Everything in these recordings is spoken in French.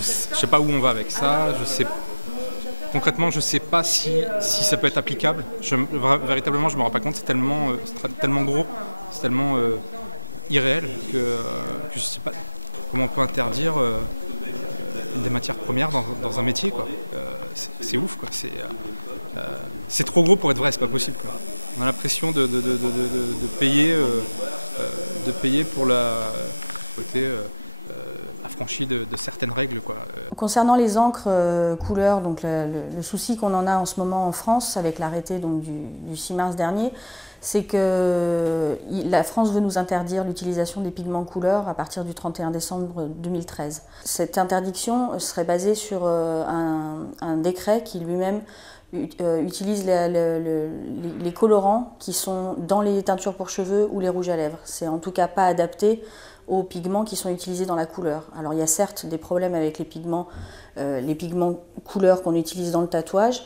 je sais pas où on va avec ça. Concrètement, je sais pas si ça peut être applicable. Véritablement, je me rends pas compte. C'est tellement gros, c'est tellement irréel que je sais pas comment on peut interdire des matières premières dans un métier, quoi. C'est ouf, quoi. C'est trop gros pour être vrai, c'est pas possible, quoi. On a l'impression de payer pour la côté affranchi de certaines règles, quoi. Concernant les encres couleurs, donc le souci qu'on en a en ce moment en France avec l'arrêté du 6 mars dernier, c'est que la France veut nous interdire l'utilisation des pigments couleurs à partir du 31 décembre 2013. Cette interdiction serait basée sur un décret qui lui-même utilise les colorants qui sont dans les teintures pour cheveux ou les rouges à lèvres. C'est en tout cas pas adapté aux pigments qui sont utilisés dans la couleur. Alors il y a certes des problèmes avec les pigments couleurs qu'on utilise dans le tatouage.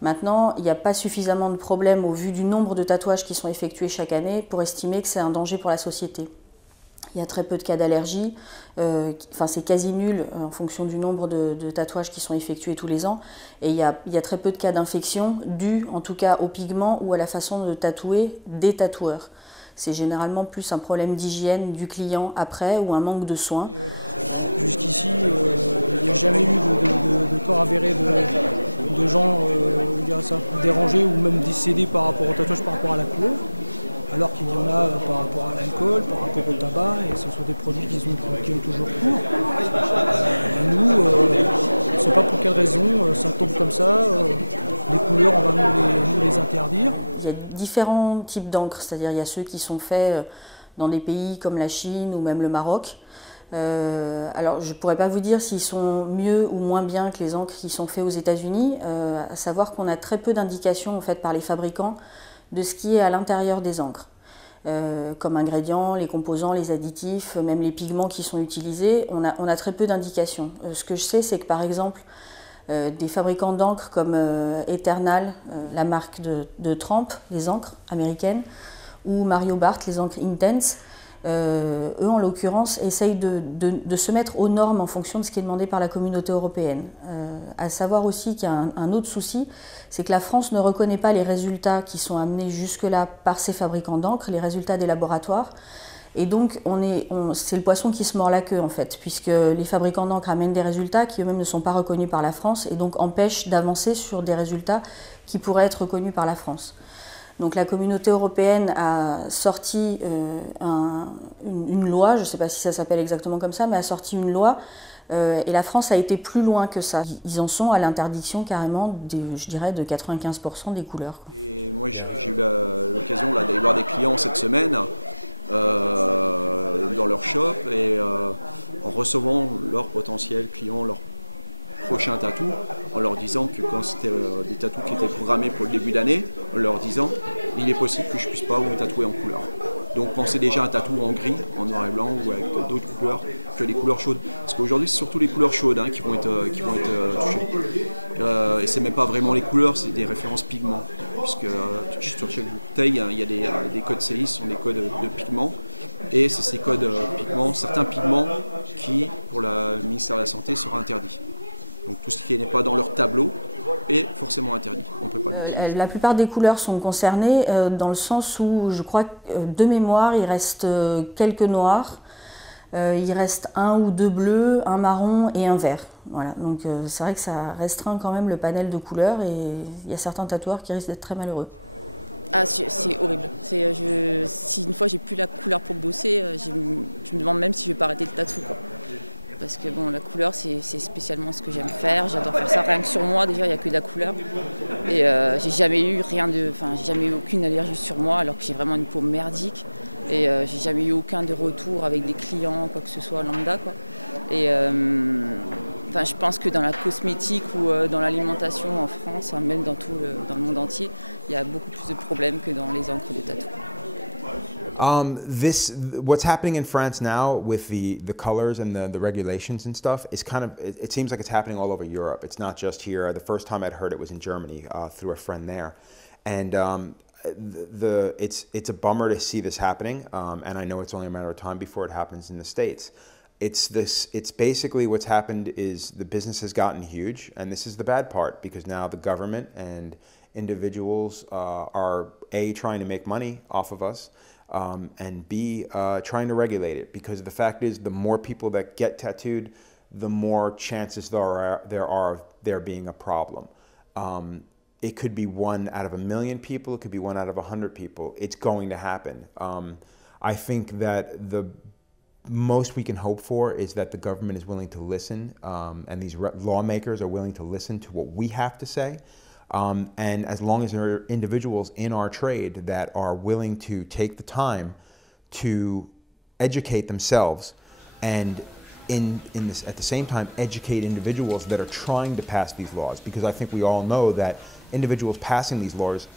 Maintenant, il n'y a pas suffisamment de problèmes au vu du nombre de tatouages qui sont effectués chaque année pour estimer que c'est un danger pour la société. Il y a très peu de cas d'allergie, c'est quasi nul en fonction du nombre de tatouages qui sont effectués tous les ans. Et il y a très peu de cas d'infection dus en tout cas aux pigments ou à la façon de tatouer des tatoueurs. C'est généralement plus un problème d'hygiène du client après ou un manque de soins. Jusqu'ici, il n'y a jamais eu de corps avéré de gens dérangés ou même décédés par rapport au tatouage, par rapport à la couleur. Alors qu'il y en a par rapport à l'alcool, par rapport au tabac, et ce sont des produits qui ont toujours cours. Nous, on ne sait pas pour quelle raison, ça tombe comme ça, les couleurs, on va nous les interdire. Il y a différents types d'encre, c'est-à-dire il y a ceux qui sont faits dans des pays comme la Chine ou même le Maroc. Alors je ne pourrais pas vous dire s'ils sont mieux ou moins bien que les encres qui sont faits aux États-Unis, à savoir qu'on a très peu d'indications en fait, par les fabricants de ce qui est à l'intérieur des encres, comme ingrédients, les composants, les additifs, même les pigments qui sont utilisés, on a très peu d'indications. Ce que je sais, c'est que par exemple, des fabricants d'encre comme Eternal, la marque de Tramp, les encres américaines, ou Mario Bart, les encres Intense, eux en l'occurrence essayent de se mettre aux normes en fonction de ce qui est demandé par la communauté européenne. À savoir aussi qu'il y a un autre souci, c'est que la France ne reconnaît pas les résultats qui sont amenés jusque-là par ces fabricants d'encre, les résultats des laboratoires. Et donc c'est le poisson qui se mord la queue en fait, puisque les fabricants d'encre amènent des résultats qui eux-mêmes ne sont pas reconnus par la France et donc empêchent d'avancer sur des résultats qui pourraient être reconnus par la France. Donc la communauté européenne a sorti une loi, je ne sais pas si ça s'appelle exactement comme ça, mais a sorti une loi et la France a été plus loin que ça. Ils en sont à l'interdiction carrément, je dirais, de 95% des couleurs. Et moi j'ai eu l'occasion d'aller voir des clients cette semaine dans leur shop et en recevant leurs potentiels clients, leurs prochains tatous, en leur disant que quand c'était des tatous qui étaient programmés pour le début d'année, en leur disant il est possible que je puisse pas vous tatouer en couleur. Donc pensez déjà à un tatou en gris, en noir et blanc ou avec d'autres couleurs que les couleurs chaudes. Parce qu'aujourd'hui c'est surtout les couleurs chaudes qui vont être touchées. Et c'est même pas vraiment les couleurs, c'est des références pigments. Puisque sur chaque bouteille il y a des codes CI, ce sont des codes de pigments. Et c'est ces codes pigments, certains pigments qui, pour le ministère de la Santé, sera interdits. Donc tout ce qui n'est pas dans leur tableau est forcément interdit, on ne peut pas l'utiliser. La plupart des couleurs sont concernées dans le sens où je crois que de mémoire il reste quelques noirs, il reste un ou deux bleus, un marron et un vert. Voilà. Donc c'est vrai que ça restreint quand même le panel de couleurs et il y a certains tatoueurs qui risquent d'être très malheureux. Ah, c'est horrible. Si une fois j'ai plus la couleur pour bosser, je me demande même si je vais pas arrêter le tatou, quoi. Parce que bon, la couleur, c'est spécialement ce que j'aime faire. J'adore faire ça. Rien que sur moi, déjà, il n'y a que de la couleur. Et j'ai jamais eu aucune allergie sur moi, alors que j'ai vraiment une peau merdique. Et j'ai jamais eu aucun de retour avec des clients, quoi que ce soit, lambda, quoi. Et je pense que dans la cosmétique ou dans l'alimentation en France, même dans le monde entier, il y a beaucoup plus de problèmes que dans les encres de tatou. What's happening in France now with the colors and the regulations and stuff is kind of, it seems like it's happening all over Europe. It's not just here. The first time I'd heard it was in Germany through a friend there. And it's a bummer to see this happening. And I know it's only a matter of time before it happens in the States. It's basically what's happened is the business has gotten huge, and this is the bad part, because now the government and individuals are A, trying to make money off of us, and B, trying to regulate it, because the fact is the more people that get tattooed, the more chances there are of there being a problem. It could be 1 out of 1,000,000 people, it could be 1 out of 100 people. It's going to happen. I think that the most we can hope for is that the government is willing to listen, and these lawmakers are willing to listen to what we have to say. And as long as there are individuals in our trade that are willing to take the time to educate themselves and at the same time educate individuals that are trying to pass these laws, because I think we all know that individuals passing these laws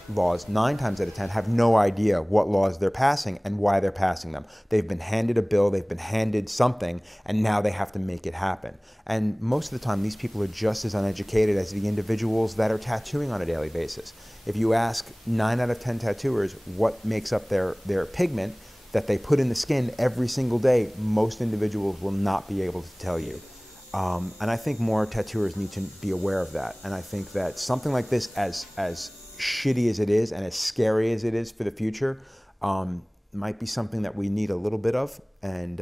9 times out of 10 have no idea what laws they're passing and why they're passing them. They've been handed a bill, they've been handed something, and now they have to make it happen. And most of the time these people are just as uneducated as the individuals that are tattooing on a daily basis. If you ask 9 out of 10 tattooers what makes up their pigment that they put in the skin every single day, most individuals will not be able to tell you. And I think more tattooers need to be aware of that. And I think that something like this, as shitty as it is and as scary as it is for the future, might be something that we need a little bit of. And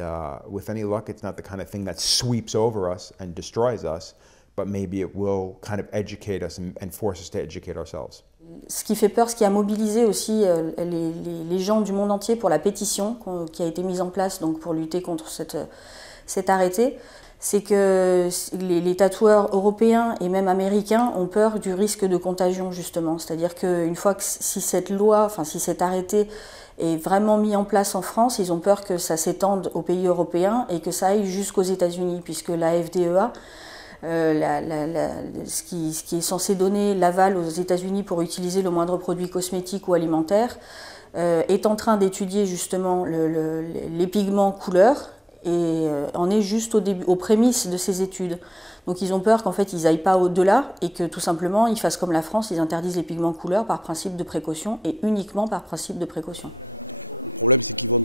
with any luck, it's not the kind of thing that sweeps over us and destroys us, but maybe it will kind of educate us and force us to educate ourselves. Ce qui fait peur, ce qui a mobilisé aussi les gens du monde entier pour la pétition qui a été mise en place donc pour lutter contre cet arrêté, c'est que les tatoueurs européens et même américains ont peur du risque de contagion justement. C'est-à-dire qu'une fois que si cette loi, enfin si cet arrêté est vraiment mis en place en France, ils ont peur que ça s'étende aux pays européens et que ça aille jusqu'aux États-Unis, puisque la FDEA, ce qui est censé donner l'aval aux États-Unis pour utiliser le moindre produit cosmétique ou alimentaire, est en train d'étudier justement les pigments couleurs et en est juste aux prémices de ces études. Donc ils ont peur qu'en fait ils n'aillent pas au-delà et que tout simplement ils fassent comme la France, ils interdisent les pigments couleurs par principe de précaution et uniquement par principe de précaution. Le problème c'est qu'ils vont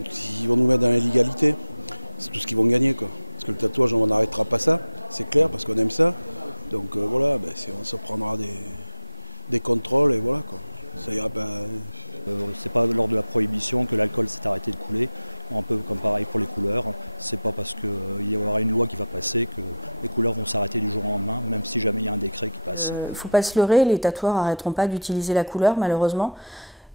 nous mettre dans l'illégalité, c'est tout ce qu'ils vont gagner quoi. Parce que le tatouage on n'arrêtera pas ça, c'est clair, parce qu'on aime ça. Donc voilà, on se prendra des contrôles et voilà quoi. Ça ira pas. C'est pas lors de la prohibition que l'alcool s'est arrêté de couler, un peu comme pareil pour les couleurs. C'est pas parce qu'il y aura une loi qui va passer que les couleurs vont s'arrêter du jour au lendemain, même si jamais il y a un décret qui passe. Faut pas se leurrer, les tatoueurs n'arrêteront pas d'utiliser la couleur malheureusement,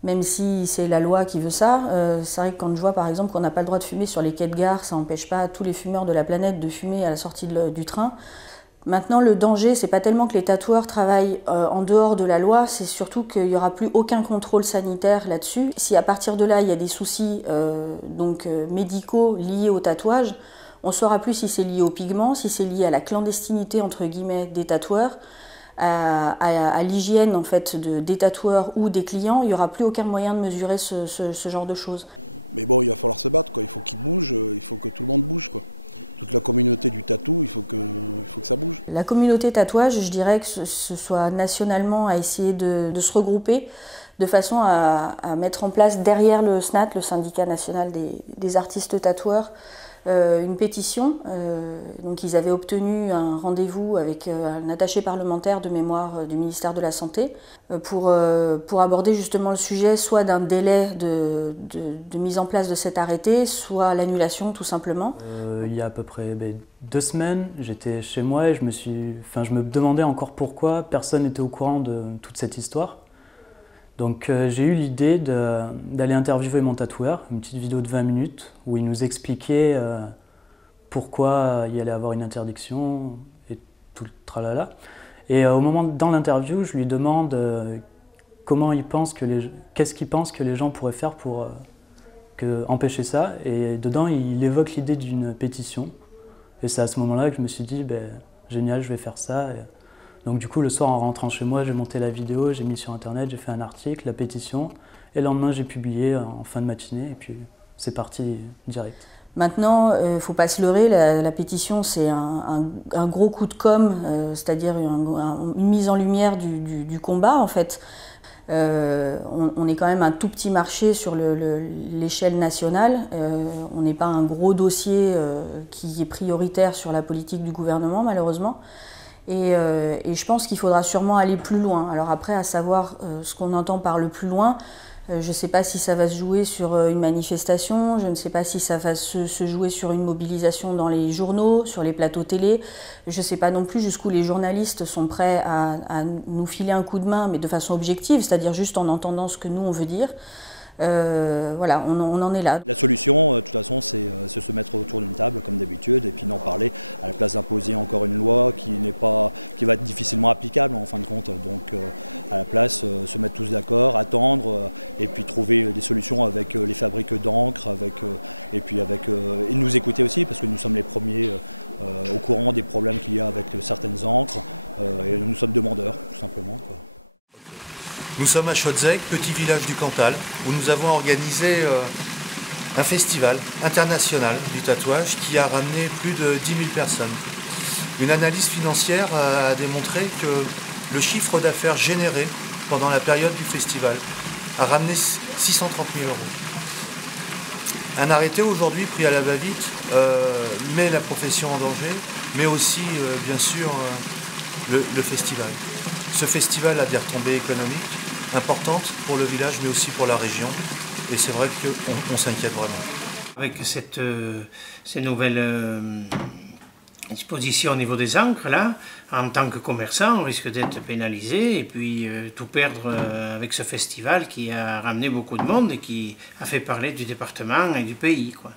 même si c'est la loi qui veut ça. C'est vrai que quand je vois par exemple qu'on n'a pas le droit de fumer sur les quais de gare, ça n'empêche pas tous les fumeurs de la planète de fumer à la sortie du train. Maintenant, le danger, c'est pas tellement que les tatoueurs travaillent en dehors de la loi, c'est surtout qu'il n'y aura plus aucun contrôle sanitaire là-dessus. Si à partir de là, il y a des soucis médicaux liés au tatouage, on ne saura plus si c'est lié au pigment, si c'est lié à la clandestinité entre guillemets des tatoueurs, à l'hygiène en fait des tatoueurs ou des clients. Il n'y aura plus aucun moyen de mesurer ce genre de choses. Mais bon, il va falloir se battre quoi. Il faut qu'ils bougent, il faut que tout le monde bouge quoi. Toute la communauté du tatou, il faut que ça bouge. La communauté tatouage, je dirais que ce soit nationalement à essayer de se regrouper de façon à mettre en place derrière le SNAT, le syndicat national des artistes tatoueurs, une pétition. Donc ils avaient obtenu un rendez-vous avec un attaché parlementaire de mémoire du ministère de la Santé pour aborder justement le sujet soit d'un délai de mise en place de cet arrêté, soit l'annulation tout simplement. Il y a à peu près 2 semaines, j'étais chez moi et je me demandais encore pourquoi personne n'était au courant de toute cette histoire. Donc j'ai eu l'idée d'aller interviewer mon tatoueur, une petite vidéo de 20 minutes où il nous expliquait pourquoi il y allait avoir une interdiction et tout le tralala. Et dans l'interview, je lui demande qu'est-ce qu'il pense que les gens pourraient faire pour empêcher ça. Et dedans, il évoque l'idée d'une pétition. Et c'est à ce moment-là que je me suis dit, génial, je vais faire ça. Donc du coup, le soir, en rentrant chez moi, j'ai monté la vidéo, j'ai mis sur Internet, j'ai fait un article, la pétition. Et le lendemain, j'ai publié en fin de matinée. Et puis, c'est parti direct. Maintenant, il ne faut pas se leurrer, la pétition, c'est un gros coup de com', c'est-à-dire une mise en lumière du combat, en fait. On est quand même un tout petit marché sur l'échelle nationale. On n'est pas un gros dossier qui est prioritaire sur la politique du gouvernement, malheureusement. Et je pense qu'il faudra sûrement aller plus loin. Alors après, à savoir ce qu'on entend par le plus loin, je ne sais pas si ça va se jouer sur une manifestation, je ne sais pas si ça va se jouer sur une mobilisation dans les journaux, sur les plateaux télé. Je ne sais pas non plus jusqu'où les journalistes sont prêts à nous filer un coup de main, mais de façon objective, c'est-à-dire juste en entendant ce que nous on veut dire. Voilà, on en est là. La solution, de toute façon, c'est se mettre autour d'une table, comme d'habitude, et puis d'en parler, à la place d'imposer encore une loi qui va être difficilement applicable, en fin de compte. Donc, à la place, se mettre tous d'accord, attendre, et puis trouver des solutions avec les fabriques d'encre, et nous écouter aussi, parce que nous sommes les premiers au courant des problèmes qu'il y a avec certaines encres, et nous sommes demandeurs, tout simplement, quoi. Nous sommes à Chodzeg, petit village du Cantal, où nous avons organisé un festival international du tatouage qui a ramené plus de 10 000 personnes. Une analyse financière a démontré que le chiffre d'affaires généré pendant la période du festival a ramené 630 000 €. Un arrêté aujourd'hui pris à la va-vite met la profession en danger, mais aussi bien sûr le festival. Ce festival a des retombées économiques importantes pour le village, mais aussi pour la région. Et c'est vrai qu'on s'inquiète vraiment. Avec ces nouvelles dispositions au niveau des encres, là, en tant que commerçant, on risque d'être pénalisé et puis tout perdre avec ce festival qui a ramené beaucoup de monde et qui a fait parler du département et du pays, quoi.